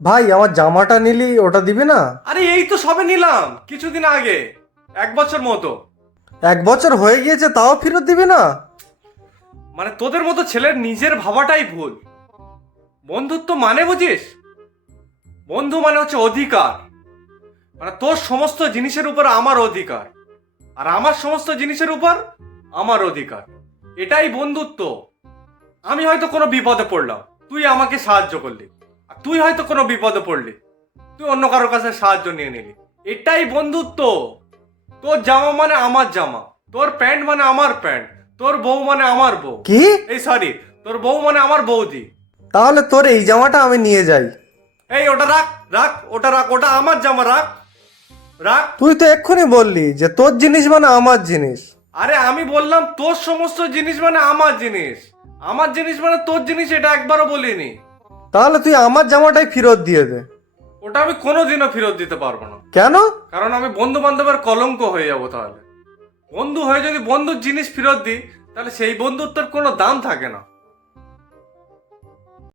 ভাই আমার জামাটা নিলি, ওটা দিবি না? আরে এই তো সবে নিলাম কিছুদিন আগে, 1 বছর মতো। 1 বছর হয়ে গিয়েছে তাও ফেরত দিবি না? মানে তোদের মতো ছেলের নিজের ভাবাটাই ভুল। বন্ধুত্ব মানে বুঝিস? বন্ধু মানে হচ্ছে অধিকার। মানে তোর সমস্ত জিনিসের উপর আমার অধিকার, আর আমার সমস্ত জিনিসের উপর আমার অধিকার। এটাই বন্ধুত্ব। আমি হয়তো কোনো বিপদে পড়লাম, তুই আমাকে সাহায্য করলি। আর তুই হয়তো কোনো বিপদে পড়লি, তুই অন্য কারোর কাছে সাহায্য নিয়ে নিলি। এটাই বন্ধুত্ব। তোর জামা মানে আমার জামা, তোর প্যান্ট মানে আমার প্যান্ট, তোর বউ মানে আমার বউ। কি? এই সরি, তোর বউ মানে আমার বৌদি। তাহলে তোর এই জামাটা আমি নিয়ে যাই। এই ওটা রাখ, রাখ ওটা রাখ, ওটা আমার জামা, রাখ রাখ। তুই তো এক্ষুনি বললি যে তোর জিনিস মানে আমার জিনিস। আরে আমি বললাম তোর সমস্ত জিনিস মানে আমার জিনিস, আমার জিনিস মানে তোর জিনিস, এটা একবারও বলিনি। তাহলে তুই আমার জামাটাই ফেরত দিয়ে দে। ওটা আমি কোনোদিনও ফেরত দিতে পারবো না। কেন? কারণ আমি বন্ধু বান্ধবের কলঙ্ক হয়ে যাবো তাহলে। বন্ধু হয়ে যদি বন্ধুর জিনিস ফেরত দিই, তাহলে সেই বন্ধুত্বের কোনো দাম থাকে না।